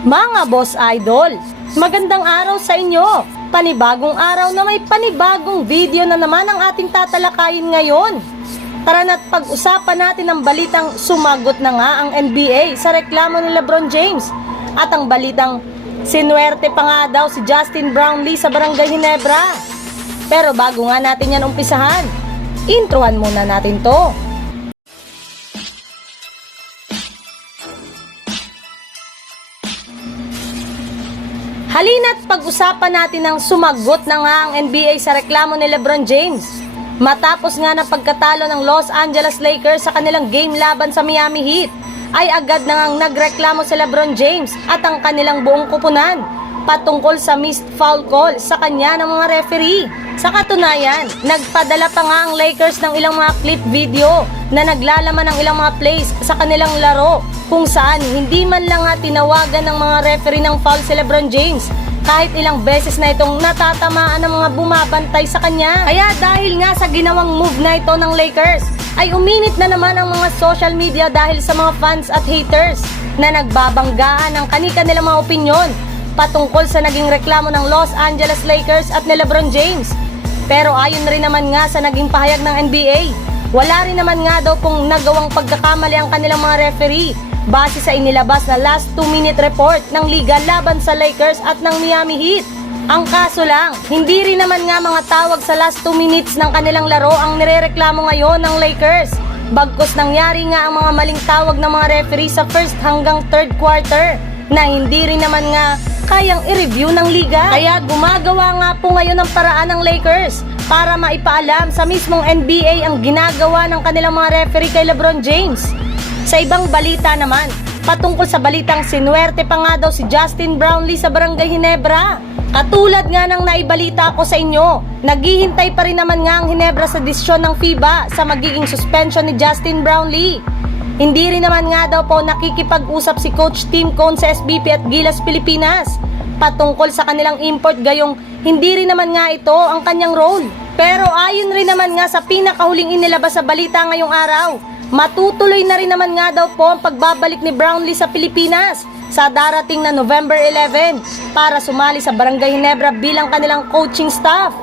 Mga boss idol, magandang araw sa inyo. Panibagong araw na may panibagong video na naman ang ating tatalakayin ngayon. Tara na't pag-usapan natin ang balitang sumagot na nga ang NBA sa reklamo ni LeBron James at ang balitang sinuwerte pa nga daw si Justin Brownlee sa Barangay Ginebra. Pero bago nga natin yan umpisahan, introhan muna natin to. Halina't pag-usapan natin ang sumagot na nga ang NBA sa reklamo ni LeBron James. Matapos nga na pagkatalo ng Los Angeles Lakers sa kanilang game laban sa Miami Heat, ay agad na ngang nagreklamo si LeBron James at ang kanilang buong kupunan patungkol sa missed foul call sa kanya ng mga referee. Sa katunayan, nagpadala pa nga ang Lakers ng ilang mga clip video na naglalaman ng ilang mga plays sa kanilang laro kung saan hindi man lang nga tinawagan ng mga referee ng foul si LeBron James kahit ilang beses na itong natatamaan ng mga bumabantay sa kanya. Kaya dahil nga sa ginawang move na ito ng Lakers, ay uminit na naman ang mga social media dahil sa mga fans at haters na nagbabanggaan ng kani-kanilang mga opinyon patungkol sa naging reklamo ng Los Angeles Lakers at ni LeBron James. Pero ayon rin naman nga sa naging pahayag ng NBA, wala rin naman nga daw kung nagawang pagkakamali ang kanilang mga referee base sa inilabas na last 2-minute report ng liga laban sa Lakers at ng Miami Heat. Ang kaso lang, hindi rin naman nga mga tawag sa last 2 minutes ng kanilang laro ang nirereklamo ngayon ng Lakers. Bagkus nangyari nga ang mga maling tawag ng mga referee sa first hanggang third quarter na hindi rin naman nga kayang i-review ng liga. Kaya gumagawa nga po ngayon ng paraan ng Lakers para maipaalam sa mismong NBA ang ginagawa ng kanilang mga referee kay LeBron James. Sa ibang balita naman, patungkol sa balitang sinuwerte pa nga daw si Justin Brownlee sa Barangay Ginebra. Katulad nga ng naibalita ko sa inyo, naghihintay pa rin naman nga ang Ginebra sa desisyon ng FIBA sa magiging suspension ni Justin Brownlee. Hindi rin naman nga daw po nakikipag-usap si Coach Tim Cone sa SBP at Gilas Pilipinas patungkol sa kanilang import, gayong hindi rin naman nga ito ang kanyang role. Pero ayon rin naman nga sa pinakahuling inilabas sa balita ngayong araw, matutuloy na rin naman nga daw po ang pagbabalik ni Brownlee sa Pilipinas sa darating na November 11 para sumali sa Barangay Ginebra bilang kanilang coaching staff.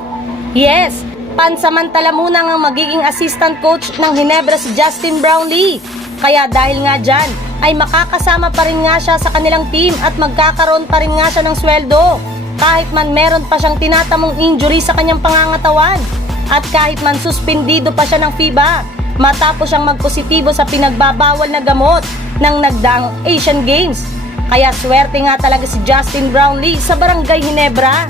Yes, pansamantala muna ang magiging assistant coach ng Ginebra si Justin Brownlee. Kaya dahil nga dyan, ay makakasama pa rin nga siya sa kanilang team at magkakaroon pa rin nga siya ng sweldo. Kahit man meron pa siyang tinatamong injury sa kanyang pangangatawan at kahit man suspendido pa siya ng FIBA matapos siyang magpositibo sa pinagbabawal na gamot ng nagdaang Asian Games. Kaya swerte nga talaga si Justin Brownlee sa Barangay Ginebra.